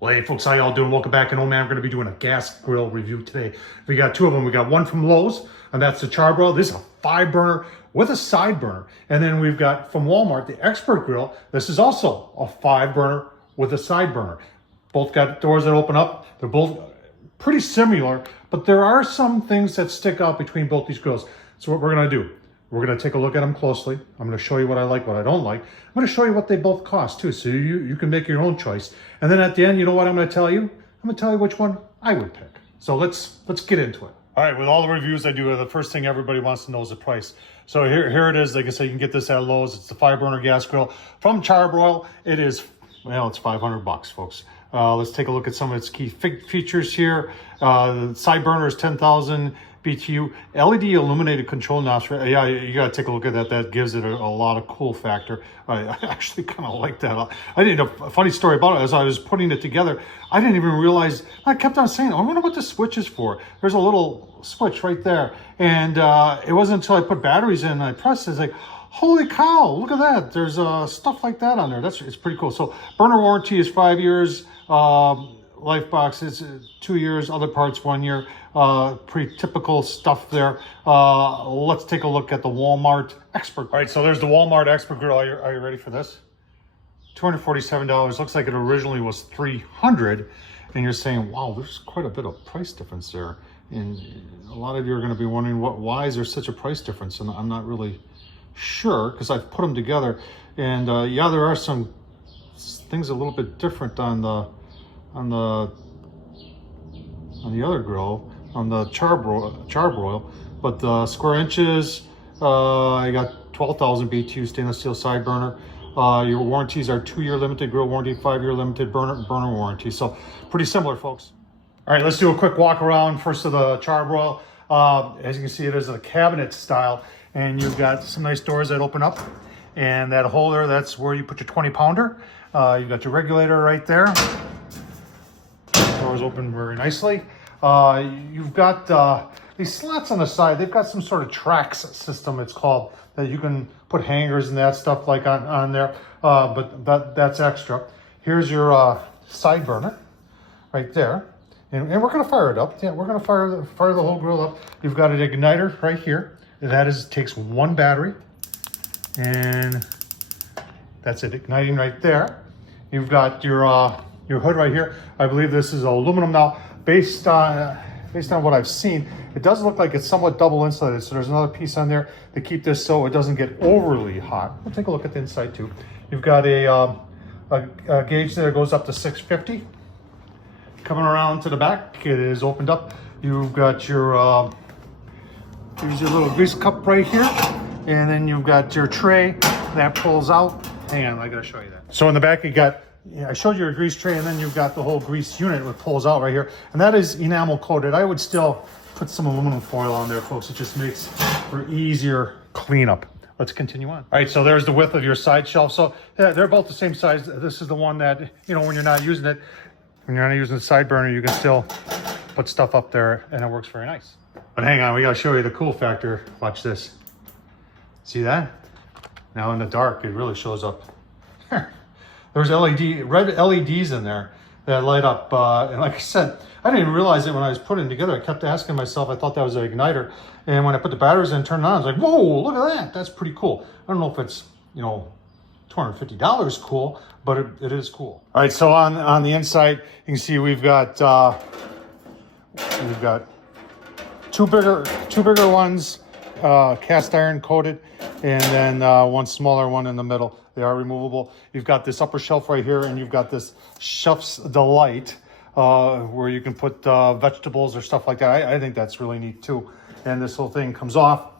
Well, hey folks, how y'all doing? Welcome back. And oh man, we're going to be doing a gas grill review today. We got two of them. We got one from Lowe's, and that's the Char-Broil. This is a 5-burner with a side burner. And then we've got from Walmart, the Expert Grill. This is also a 5-burner with a side burner. Both got doors that open up. They're both pretty similar, but there are some things that stick out between both these grills. So what we're going to do, we're going to take a look at them closely. I'm going to show you what I like, what I don't like. I'm going to show you what they both cost too, so you can make your own choice. And then at the end, you know what I'm going to tell you? I'm going to tell you which one I would pick. So let's get into it. All right, with all the reviews I do, the first thing everybody wants to know is the price. So here it is. Like I said, you can get this at Lowe's. It's the 5-burner gas grill from Char-Broil. It is, well, it's $500, folks. Let's take a look at some of its key features here. The side burner is 10,000 BTU. LED illuminated control knobs. Yeah, you got to take a look at that. That gives it a lot of cool factor. I actually kind of like that. I didn't know a funny story about it. As I was putting it together, I didn't even realize. I kept on saying, I wonder what this switch is for. There's a little switch right there. And it wasn't until I put batteries in and I pressed it, it's like, holy cow, look at that. There's stuff like that on there. It's pretty cool. So burner warranty is 5 years. Life box is 2 years, other parts 1 year. Pretty typical stuff there. Let's take a look at the Walmart Expert. All right, so there's the Walmart Expert Grill. Are you ready for this? $247. Looks like it originally was $300. And you're saying, wow, there's quite a bit of price difference there. And a lot of you are going to be wondering, why is there such a price difference? And I'm not really sure, because I've put them together. And yeah, there are some things a little bit different on the other grill, on the Char-Broil, but the square inches, I got 12,000 BTU stainless steel side burner. Your warranties are 2-year limited grill warranty, 5-year limited burner warranty. So pretty similar, folks. All right, let's do a quick walk around first of the Char-Broil. As you can see, it is a cabinet style, and you've got some nice doors that open up, and that holder, that's where you put your 20-pounder. You've got your regulator right there. Doors open very nicely. You've got these slots on the side. They've got some sort of tracks system, it's called, that you can put hangers and that stuff like on there, but that's extra. Here's your side burner right there, and we're going to fire it up. Yeah, we're going to fire the whole grill up. You've got an igniter right here. That takes one battery, and that's it, igniting right there. You've got your hood right here. I believe this is aluminum now. Based on what I've seen, it does look like it's somewhat double insulated. So there's another piece on there to keep this so it doesn't get overly hot. We'll take a look at the inside too. You've got a gauge there that goes up to 650. Coming around to the back, it is opened up. You've got your here's your little grease cup right here, and then you've got your tray that pulls out. Hang on, I gotta show you that. So in the back you got, I showed you a grease tray, and then you've got the whole grease unit that pulls out right here, and that is enamel coated. I would still put some aluminum foil on there, folks. It just makes for easier cleanup. Let's continue on. All right, so there's the width of your side shelf. So yeah, they're about the same size. This is the one that, you know, when you're not using it, when you're not using the side burner, you can still put stuff up there, and it works very nice. But hang on, we gotta show you the cool factor. Watch this. See that? Now in the dark, it really shows up. There's red LEDs in there that light up. And like I said, I didn't even realize it when I was putting it together. I kept asking myself, I thought that was an igniter. And when I put the batteries in and turned it on, I was like, whoa, look at that. That's pretty cool. I don't know if it's, you know, $250 cool, but it is cool. All right, so on the inside, you can see we've got two bigger ones, cast iron coated, and then one smaller one in the middle. They are removable. You've got this upper shelf right here, and you've got this Chef's Delight where you can put vegetables or stuff like that. I think that's really neat too. And this whole thing comes off.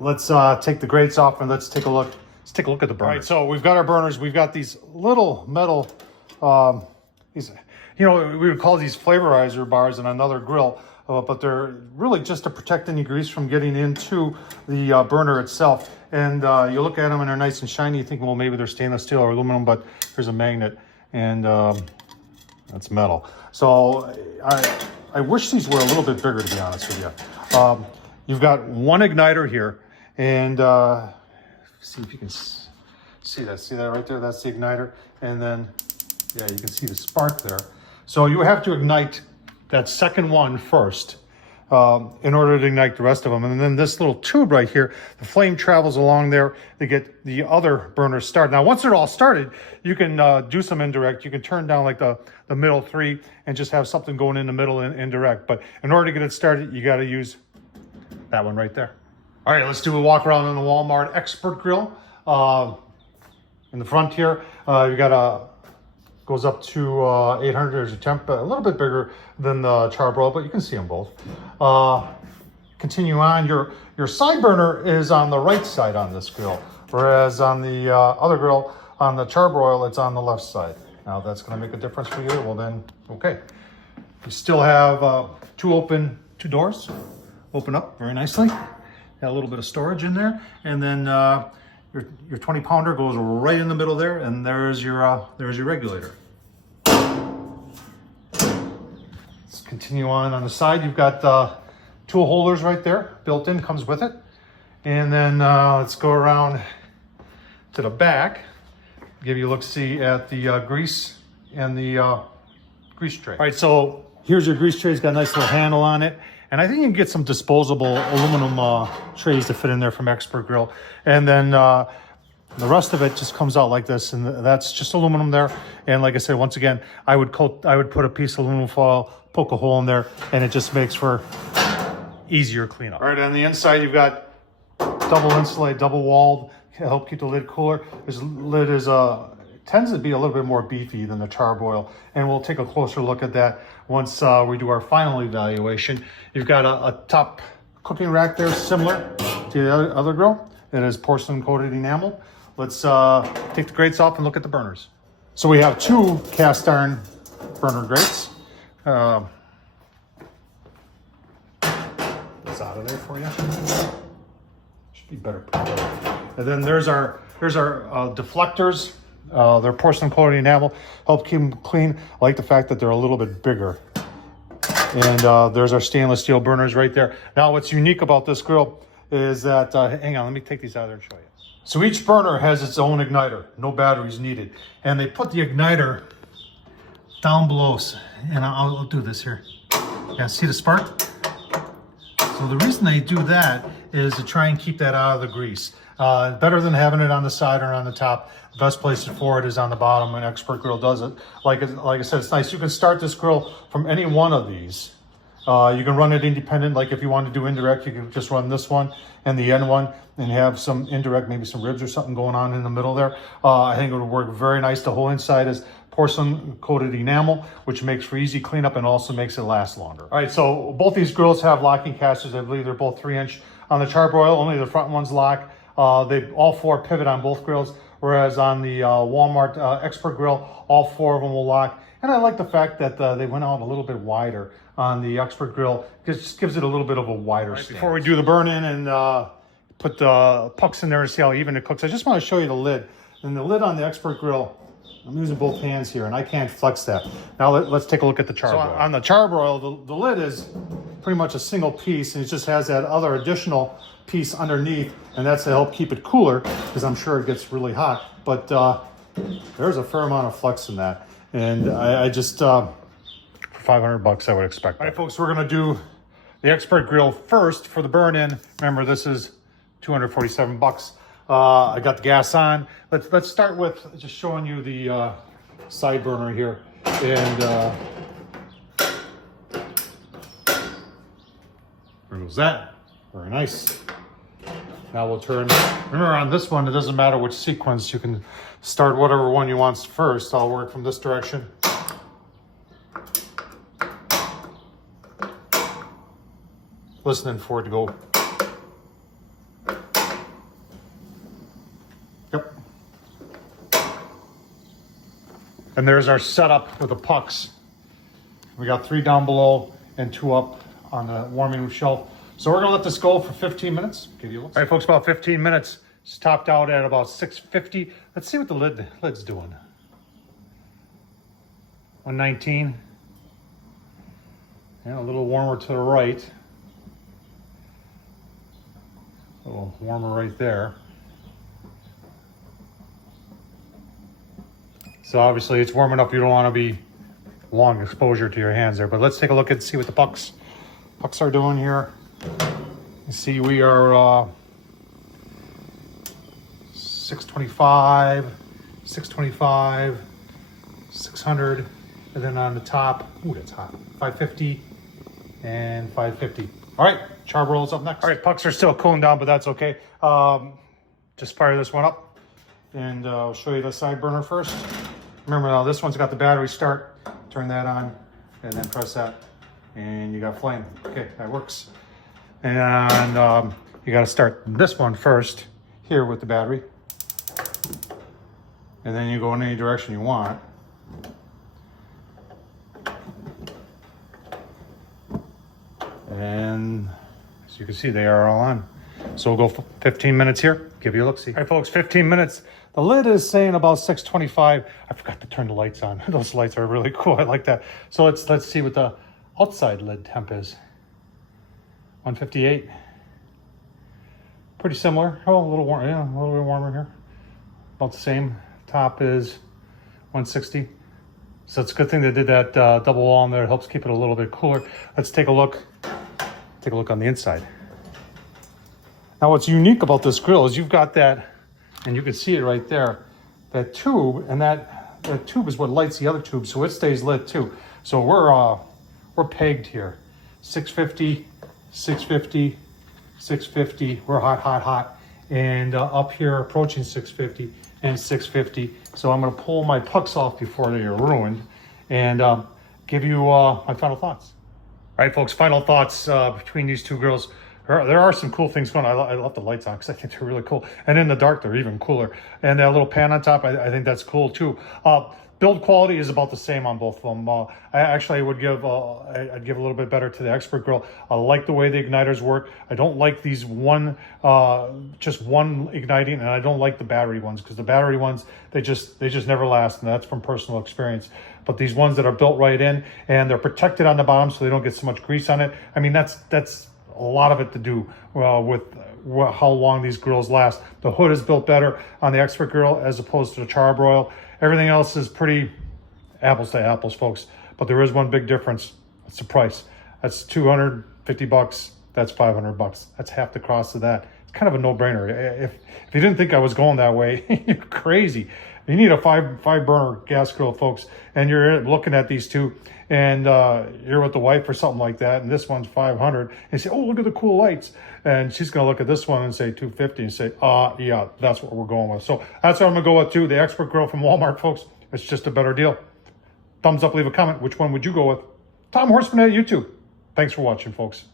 Let's take the grates off, and let's take a look. Let's take a look at the burners. All right, so we've got our burners. We've got these little metal, these, you know, we would call these flavorizer bars in another grill. But they're really just to protect any grease from getting into the burner itself. And you look at them and they're nice and shiny. You think, well, maybe they're stainless steel or aluminum, but here's a magnet, and that's metal. So I wish these were a little bit bigger, to be honest with you. You've got one igniter here, and see if you can see that. See that right there? That's the igniter. And then Yeah, you can see the spark there. So you have to ignite that second one first in order to ignite the rest of them. And then this little tube right here, the flame travels along there to get the other burners started. Now, once they're all started, you can do some indirect. You can turn down like the middle 3 and just have something going in the middle and indirect. But in order to get it started, you got to use that one right there. All right, let's do a walk around on the Walmart Expert Grill. In the front here, you got a goes up to 800. There's a temp, a little bit bigger than the Char-Broil, but you can see them both. Continue on. Your side burner is on the right side on this grill, whereas on the other grill, on the Char-Broil, it's on the left side. Now, that's going to make a difference for you. Well, then, okay. You still have two doors, open up very nicely. Got a little bit of storage in there, and then your 20 pounder goes right in the middle there, and there's your regulator. Let's continue on the side. You've got tool holders right there, built in, comes with it. And then let's go around to the back, give you a look-see at the grease and the grease tray. All right, so here's your grease tray. It's got a nice little handle on it. And I think you can get some disposable aluminum trays to fit in there from Expert Grill. And then the rest of it just comes out like this, and that's just aluminum there. And like I said, once again, I would put a piece of aluminum foil, poke a hole in there, and it just makes for easier cleanup. All right, on the inside, you've got double insulated, double walled, to help keep the lid cooler. This lid is tends to be a little bit more beefy than the Char-Broil, and we'll take a closer look at that once we do our final evaluation. You've got a top cooking rack there, similar to the other grill. It is porcelain coated enamel. Let's take the grates off and look at the burners. So we have two cast iron burner grates. It's out of there for you. Should be better put away. And then there's our deflectors. They're porcelain coated enamel, help keep them clean. I like the fact that they're a little bit bigger. And there's our stainless steel burners right there. Now, what's unique about this grill is that, hang on, let me take these out of there and show you. So each burner has its own igniter, no batteries needed. And they put the igniter down below, and I'll do this here. Yeah, see the spark? So the reason they do that is to try and keep that out of the grease. Better than having it on the side or on the top. The best place for it is on the bottom when Expert Grill does it. Like I said, it's nice. You can start this grill from any one of these. You can run it independent. Like if you want to do indirect, you can just run this one and the end one and have some indirect, maybe some ribs or something going on in the middle there. I think it would work very nice. The whole inside is porcelain coated enamel, which makes for easy cleanup and also makes it last longer. All right, so both these grills have locking casters. I believe they're both 3-inch. On the Char-Broil, only the front ones lock. They all four pivot on both grills, whereas on the Walmart Expert Grill, all four of them will lock. And I like the fact that they went out a little bit wider on the Expert Grill. It just gives it a little bit of a wider stance. Before we do the burn-in and put the pucks in there to see how even it cooks, I just want to show you the lid. And the lid on the Expert Grill, I'm using both hands here, and I can't flex that. Now let's take a look at the Char-Broil. So on the Char-Broil, the lid is pretty much a single piece, and it just has that other additional piece underneath, and that's to help keep it cooler, because I'm sure it gets really hot. But there's a fair amount of flex in that, and I just for $500 I would expect that. All right, folks, we're gonna do the Expert Grill first for the burn-in. Remember, this is $247. I got the gas on. Let's start with just showing you the side burner here, and there goes that. Very nice. Now we'll turn. Remember, on this one, it doesn't matter which sequence. You can start whatever one you want first. I'll work from this direction. Listening for it to go. Yep. And there's our setup with the pucks. We got 3 down below and 2 up on the warming shelf. So we're gonna let this go for 15 minutes. Give you a look. All right, folks, about 15 minutes. It's topped out at about 650. Let's see what the lid's doing. 119. And a little warmer to the right. A little warmer right there. So obviously it's warm enough. You don't want to be long exposure to your hands there. But let's take a look and see what the pucks are doing here. You see we are 625, 625, 600, and then on the top, ooh, that's hot, 550 and 550. All right, Char-Broil's up next. All right, pucks are still cooling down, but that's okay. Just fire this one up, and I'll show you the side burner first. Remember now, this one's got the battery start. Turn that on, and then press that, and you got flame. Okay, that works. And you got to start this one first here with the battery, and then you go in any direction you want. And as you can see, they are all on. So we'll go 15 minutes here, give you a look-see. All right, folks, 15 minutes. The lid is saying about 625. I forgot to turn the lights on. Those lights are really cool. I like that. So let's see what the outside lid temp is. 158. Pretty similar. Oh, a little warm. Yeah, a little bit warmer here. About the same. Top is 160. So it's a good thing they did that double wall in there. It helps keep it a little bit cooler. Let's take a look. Take a look on the inside. Now what's unique about this grill is you've got that, and you can see it right there, that tube, and that tube is what lights the other tube, so it stays lit too. So we're pegged here. 650, 650, 650. We're hot, hot, hot. And up here approaching 650 and 650. So I'm gonna pull my pucks off before they are ruined and give you my final thoughts. All right, folks, final thoughts between these two grills. There are some cool things going on. I love the lights on because I think they're really cool. And in the dark, they're even cooler. And that little pan on top, I think that's cool too. Build quality is about the same on both of them. I would give, I'd give a little bit better to the Expert Grill. I like the way the igniters work. I don't like these just one igniting, and I don't like the battery ones because the battery ones, they just never last, and that's from personal experience. But these ones that are built right in and they're protected on the bottom so they don't get so much grease on it. I mean, that's a lot of it to do with how long these grills last. The hood is built better on the Expert Grill as opposed to the Char-Broil. Everything else is pretty apples to apples, folks. But there is one big difference. It's the price. That's 250 bucks. That's 500 bucks. That's half the cost of that. It's kind of a no-brainer. If you didn't think I was going that way, you're crazy. You need a five burner gas grill, folks, and you're looking at these two, and you're with the wife or something like that, and this one's 500, and you say, oh, look at the cool lights, and she's going to look at this one and say 250 and say, yeah, that's what we're going with. So that's what I'm going to go with too. The Expert Grill from Walmart, folks. It's just a better deal. Thumbs up, leave a comment. Which one would you go with? Tom Horsman at YouTube. Thanks for watching, folks.